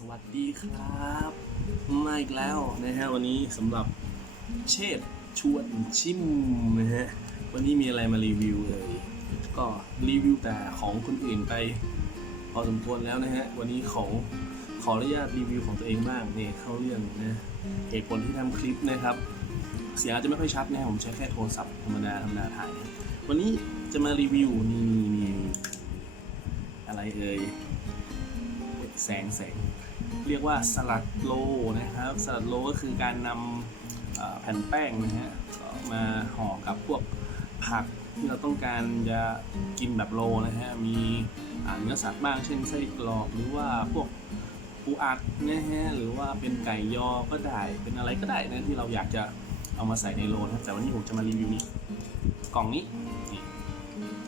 สวัสดีครับ มาอีกแล้วนะฮะวันนี้สำหรับเชษชวนชิมนะฮะวันนี้มีอะไรมารีวิวเลย ก็รีวิวแต่ของคนอื่นไป พอสมควรแล้วนะฮะวันนี้ของขออนุญาตรีวิวของตัวเองบ้างเนี่ยเข้าเรื่องนะเหตุผลที่ทำคลิปนะครับ เสียงอาจจะไม่ค่อยชัดนะผมใช้แค่โทรศัพท์ธรรมดาธรรมดาถ่ายนะวันนี้จะมารีวิวนี่นี่นี่อะไรเอ่ย แสงแสง เรียกว่าสลัดโลนะครับ สลัดโลก็คือการนำแผ่นแป้งนะฮะมาห่อกับพวกผักที่เราต้องการจะกินแบบโลนะฮะ มีเนื้อสัตว์บ้างเช่นไส้กรอกหรือว่าพวกปูอัดนะฮะ หรือว่าเป็นไก่ยอก็ได้ เป็นอะไรก็ได้นะที่เราอยากจะเอามาใส่ในโลนะแต่วันนี้ผมจะมารีวิวนี่กล่องนี้นี่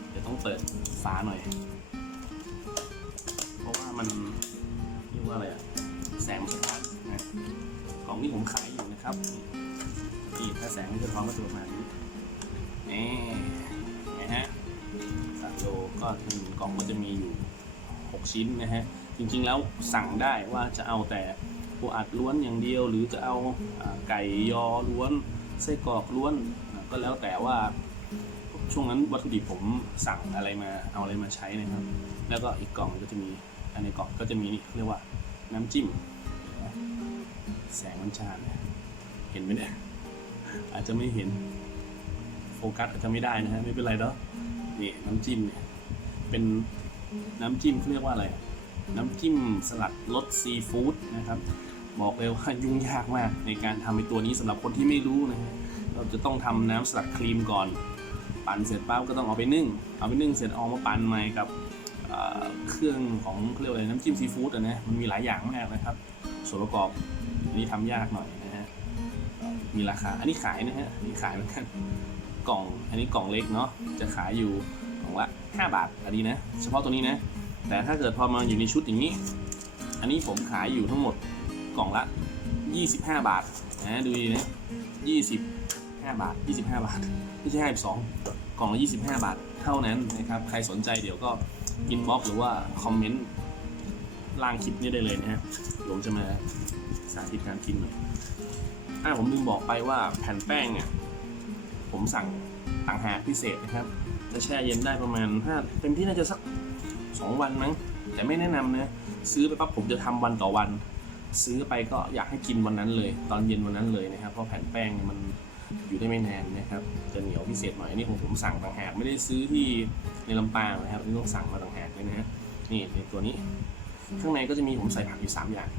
เดี๋ยวต้องเปิดฝาหน่อย เพราะว่ามัน องที่ผมขายอยู่นะครับนี่ถ้าแสงมันจะท้อนก็จะประมาณนี้นี่นไหมฮะสามโลก็หนึ่งกล่องก็จะมีอยู่ 6 ชิ้นนะฮะ จริงๆแล้วสั่งได้ว่าจะเอาแต่ปูอัดล้วนอย่างเดียว หรือจะเอาไก่ยอล้วนไส้กรอกล้วนก็แล้วแต่ว่าช่วงนั้นวัตถุดิบผมสั่งอะไรมาเอาอะไรมาใช้นะครับ แล้วก็อีกกล่องก็จะมีอันในกล่องก็จะมีนี่เรียกว่าน้ำจิ้ม แสงมันชาเนี่ยเห็นไหมเนี่ยอาจจะไม่เห็นโฟกัสอาจจะไม่ได้นะฮะไม่เป็นไรเนาะนี่น้ำจิ้มเนี่ยเป็นน้ำจิ้มเขาเรียกว่าอะไร น้ำจิ้มสลัดรสซีฟู้ดนะครับ บอกเลยว่ายุ่งยากมากในการทำในตัวนี้สำหรับคนที่ไม่รู้นะฮะเราจะต้องทำน้ำสลัดครีมก่อน ปั่นเสร็จปั๊บก็ต้องเอาไปนึ่ง เอาไปนึ่งเสร็จเอามาปั่นใหม่กับเครื่องของเขาเรียกว่าอะไรน้ำจิ้มซีฟู้ดอะนะมันมีหลายอย่างมากนะครับ ส่วนประกอบ อันนี้ทำยากหน่อยนะฮะมีราคาอันนี้ขายนะฮะอันนี้ขายเหมือนกันกล่อง อันนี้กล่องเล็กเนาะจะขายอยู่กล่องละ5บาทอันนี้นะเฉพาะตัวนี้นะ แต่ถ้าเกิดพอมาอยู่ในชุดอย่างนี้ อันนี้ผมขายอยู่ทั้งหมดกล่องละ 25 บาทนะดูดีนะ25 บาท 25 บาทไม่ใช่52กล่องละ25 บาทเท่านั้นนะครับ ใครสนใจเดี๋ยวก็อินบ็อกหรือว่าคอมเมนต์ ล่างคลิปนี้ได้เลยนะฮะเดี๋ยวผมจะมาสาธิตการกินหน่อยอ่าผมลืมบอกไปว่าแผ่นแป้งเนี่ยผมสั่งต่างหากพิเศษนะครับ จะแช่เย็นได้ประมาณถ้าเต็มที่น่าจะสัก 2 วันมั้งแต่ไม่แนะนำนะซื้อไปปั๊บผมจะทำวันต่อวัน ซื้อไปก็อยากให้กินวันนั้นเลย ตอนเย็นวันนั้นเลยนะครับเพราะแผ่นแป้งเนี่ยมันอยู่ได้ไม่นานนะครับจะเหนียวพิเศษหน่อยอันนี้ผมผมสั่งต่างหากไม่ได้ซื้อที่ในลำปางนะครับนี่ต้องสั่งมาต่างหากเลยนะฮะนี่ในตัวนี้ ข้างในก็จะมีผมใส่ผักอยู่3อย่าง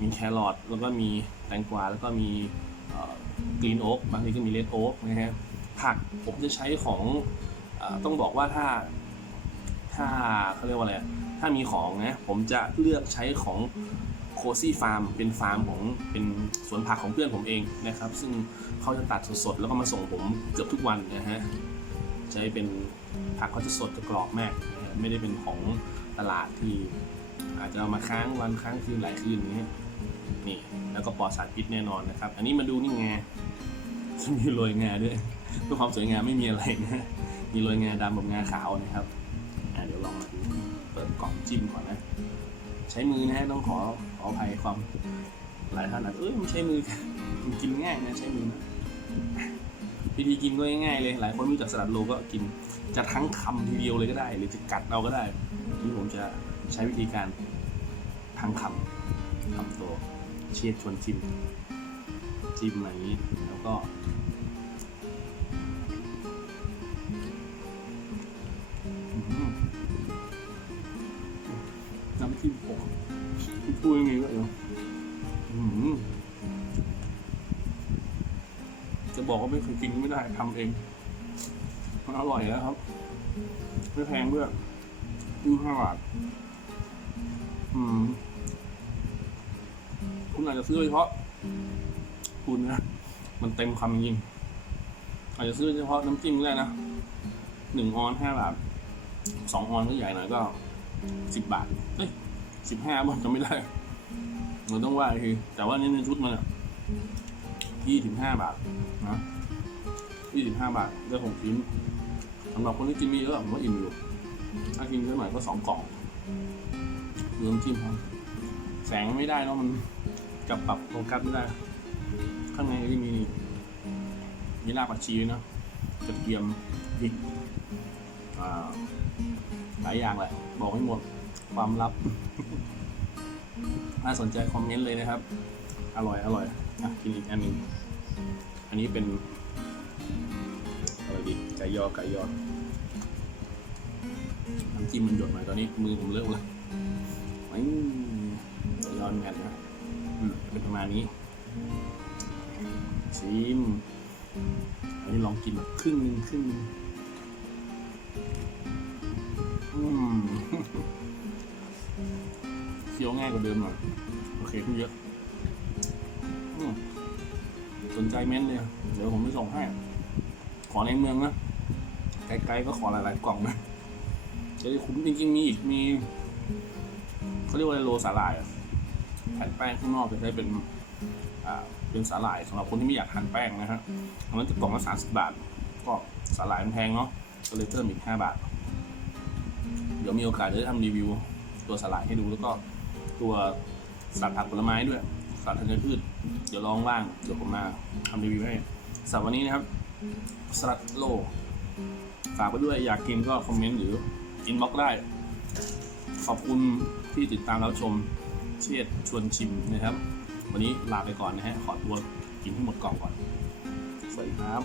มีแครอทแล้วก็มีแตงกวาแล้วก็มีกรีนโอ๊กบางทีก็มีเลดโอ๊กนะฮะผักผมจะใช้ของอต้องบอกว่าถ้าถ้าเขาเรียกว่าอะไรถ้ามีของนะผมจะเลือกใช้ของโคซี่ฟาร์มเป็นฟาร์มของเป็นสวนผักของเพื่อนผมเองนะครับ ซึ่งเขาจะตัดสดๆแล้วก็มาส่งผมเกือบทุกวันนะฮะใช้เป็นผักเขาจะสดจะกรอบมาก ไม่ได้เป็นของตลาดที่ อาจจะเอามาค้างวันค้างคืนหลายคืนอย่างเงี้ยนี่แล้วก็ปลอดสารพิษแน่นอนนะครับ อันนี้มาดูนี่ไงมีโรยงาด้วยเพื่อความสวยงามไม่มีอะไรนะมีโรยงาดำกับงาขาวนะครับเดี๋ยวลองมาดูเปิดกล่องจิ้มก่อนนะ ใช้มือนะฮะต้องขอขออภัยความหลายท่านอาจจะเอ้ยมันใช้มือมันกินง่ายนะใช้มือนะวิธีกินก็ง่ายๆเลย หลายคนรู้จักสลัดโลก็กินจะทั้งคำทีเดียวเลยก็ได้ หรือจะกัดเราก็ได้ที่ผมจะ ใช้วิธีการทั้งคำคำโตเชียดชวนชิมจิ้มอย่างนี้แล้วก็น้ำจิ้มผมพูดยังไงก็เออจะบอกว่าไม่เคยกินไม่ได้ทำเองมันอร่อยแล้วครับ ไม่แพงด้วยยี่ห้าบาท อืม คุณอาจจะซื้อเฉพาะ คุณนะ มันเต็มคำจริงอาจจะซื้อเฉพาะน้ำจิ้มก็ได้นะหนึ่งออนห้าบาทสองออนก็ใหญ่หน่อยก็สิบบาทเอ้ยสิบห้าบาทจะไม่ได้เราต้องว่าอีกทีแต่ว่านี่ในชุดมันอะยี่สิบห้าบาทนะยี่สิบห้าบาทได้หกชิ้นสำหรับคนที่กินไม่เยอะผมว่าอิ่มอยู่ ถ้ากินเยอะหน่อยก็สองกล่อง รวมจิ้มครับแสงไม่ได้เนาะมันจับปรับโฟกัสไม่ได้ ข้างในที่มีมีรากผักชีเนาะกระเทียมพริกหลายอย่างแหละ บอกไม่หมดความลับ น่าสนใจคอมเมนต์เลยนะครับ อร่อยอร่อยอะกินอีกอันหนึ่งอันนี้เป็นอะไรดีไก่ยอไก่ยอน้ำจิ้มมันหยดหน่อยตอนนี้มือผมเลิกเลย ไม่ไก่ยอแมทนะอืมเป็นประมาณนี้ ชิมอันนี้ลองกินแบบครึ่งหนึ่งครึ่งนึงอืมเคี้ยวง่ายกว่าเดิมหน่อยโอเคขึ้นเยอะอมสนใจเม้นเลย เดี๋ยวผมไปส่งให้ ขอในเมืองนะไกลๆก็ขอหลายๆกล่องนะจะได้คุ้มจริงๆมีอีกมี เขาเรียกว่าอะไรโลสาหร่ายอะแผ่นแป้งข้างนอกจะใช้เป็นอ่าเป็นสาหร่ายสำหรับคนที่ไม่อยากทานแป้งนะฮะอันนั้นจะกล่องละสามสิบบาท ก็สาหร่ายมันแพงเนาะก็เลยเพิ่มอีกห้าบาท เดี๋ยวมีโอกาสจะได้ทำรีวิว ตัวสาหร่ายให้ดูแล้วก็ตัวสัตว์ผักผลไม้ด้วย สัตว์ธัญพืช เดี๋ยวลองว่างเดี๋ยวผมมาทำรีวิวให้สำหรับวันนี้นะครับสลัดโลฝากไปด้วยอยากกินก็คอมเมนต์หรืออินบ็อกได้ ขอบคุณที่ติดตามรับชมเชียดชวนชิมนะครับ วันนี้ลาไปก่อนนะฮะขอตัวกินให้หมดกล่องก่อนสวัสดีครับ